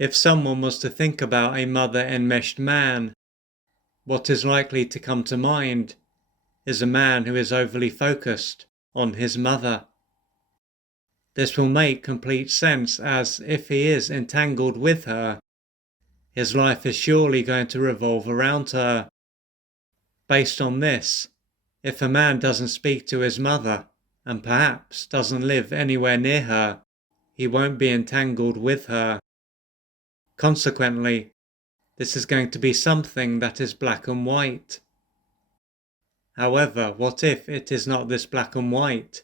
If someone was to think about a mother-enmeshed man, what is likely to come to mind is a man who is overly focused on his mother. This will make complete sense, as if he is entangled with her, his life is surely going to revolve around her. Based on this, if a man doesn't speak to his mother, and perhaps doesn't live anywhere near her, he won't be entangled with her. Consequently, this is going to be something that is black and white. However, what if it is not this black and white,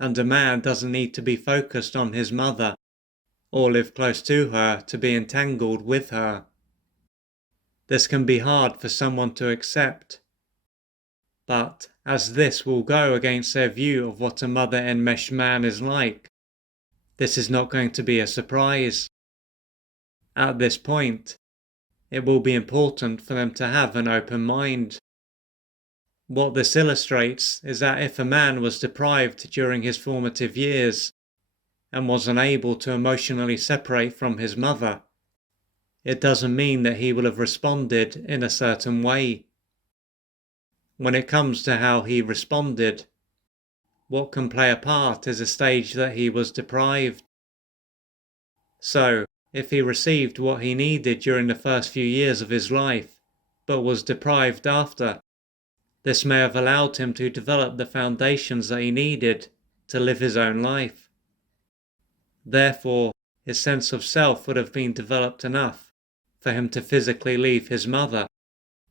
and a man doesn't need to be focused on his mother, or live close to her to be entangled with her? This can be hard for someone to accept. But as this will go against their view of what a mother-enmeshed man is like, this is not going to be a surprise. At this point, it will be important for them to have an open mind. What this illustrates is that if a man was deprived during his formative years and was unable to emotionally separate from his mother, it doesn't mean that he will have responded in a certain way. When it comes to how he responded, what can play a part is a stage that he was deprived. So, if he received what he needed during the first few years of his life, but was deprived after, this may have allowed him to develop the foundations that he needed to live his own life. Therefore, his sense of self would have been developed enough for him to physically leave his mother,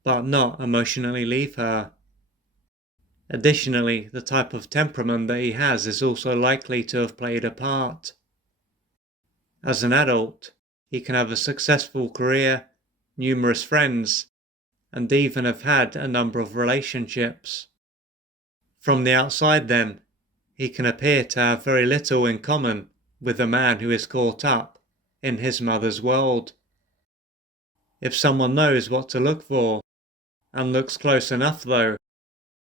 but not emotionally leave her. Additionally, the type of temperament that he has is also likely to have played a part. As an adult, he can have a successful career, numerous friends, and even have had a number of relationships. From the outside then, he can appear to have very little in common with a man who is caught up in his mother's world. If someone knows what to look for, and looks close enough though,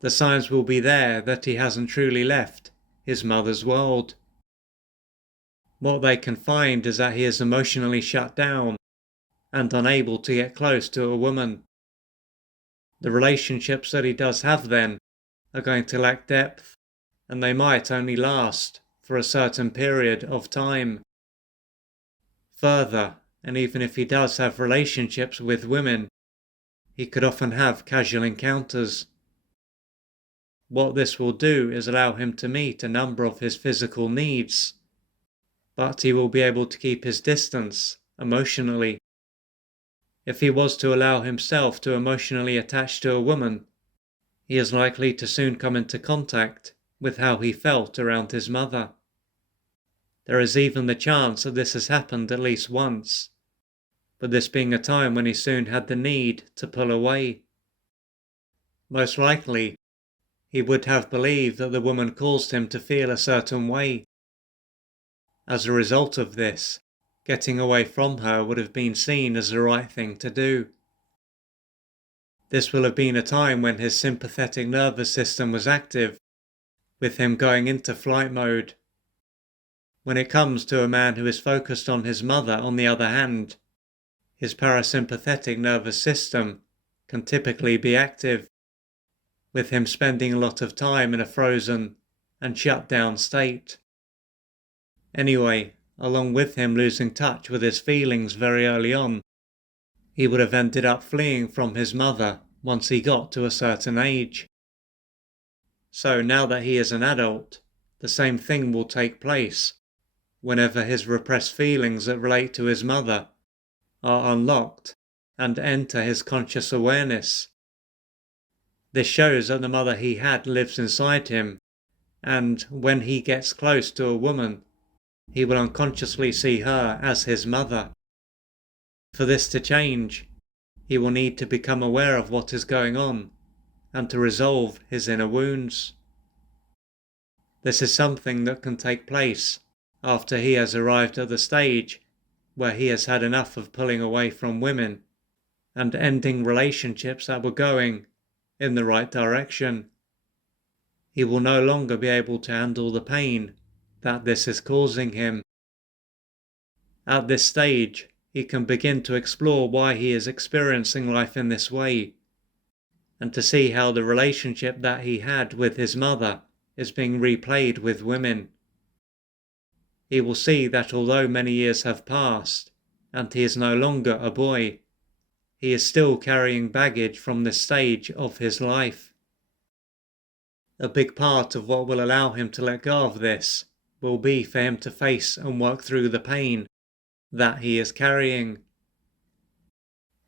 the signs will be there that he hasn't truly left his mother's world. What they can find is that he is emotionally shut down and unable to get close to a woman. The relationships that he does have then are going to lack depth, and they might only last for a certain period of time. Further, and even if he does have relationships with women, he could often have casual encounters. What this will do is allow him to meet a number of his physical needs, but he will be able to keep his distance emotionally. If he was to allow himself to emotionally attach to a woman, he is likely to soon come into contact with how he felt around his mother. There is even the chance that this has happened at least once, but this being a time when he soon had the need to pull away. Most likely, he would have believed that the woman caused him to feel a certain way. As a result of this, getting away from her would have been seen as the right thing to do. This will have been a time when his sympathetic nervous system was active, with him going into flight mode. When it comes to a man who is focused on his mother, on the other hand, his parasympathetic nervous system can typically be active, with him spending a lot of time in a frozen and shut down state. Anyway, along with him losing touch with his feelings very early on, he would have ended up fleeing from his mother once he got to a certain age. So now that he is an adult, the same thing will take place whenever his repressed feelings that relate to his mother are unlocked and enter his conscious awareness. This shows that the mother he had lives inside him, and when he gets close to a woman, he will unconsciously see her as his mother. For this to change, he will need to become aware of what is going on and to resolve his inner wounds. This is something that can take place after he has arrived at the stage where he has had enough of pulling away from women and ending relationships that were going in the right direction. He will no longer be able to handle the pain that this is causing him. At this stage, he can begin to explore why he is experiencing life in this way, and to see how the relationship that he had with his mother is being replayed with women. He will see that although many years have passed, and he is no longer a boy, he is still carrying baggage from this stage of his life. A big part of what will allow him to let go of this will be for him to face and work through the pain that he is carrying.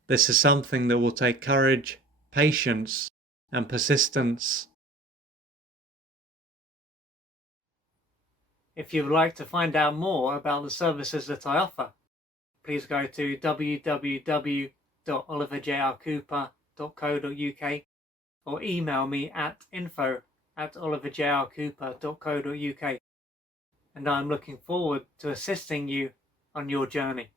This is something that will take courage, patience, and persistence. If you would like to find out more about the services that I offer, please go to www.oliverjrcooper.co.uk or email me at info@oliverjrcooper.co.uk, and I'm looking forward to assisting you on your journey.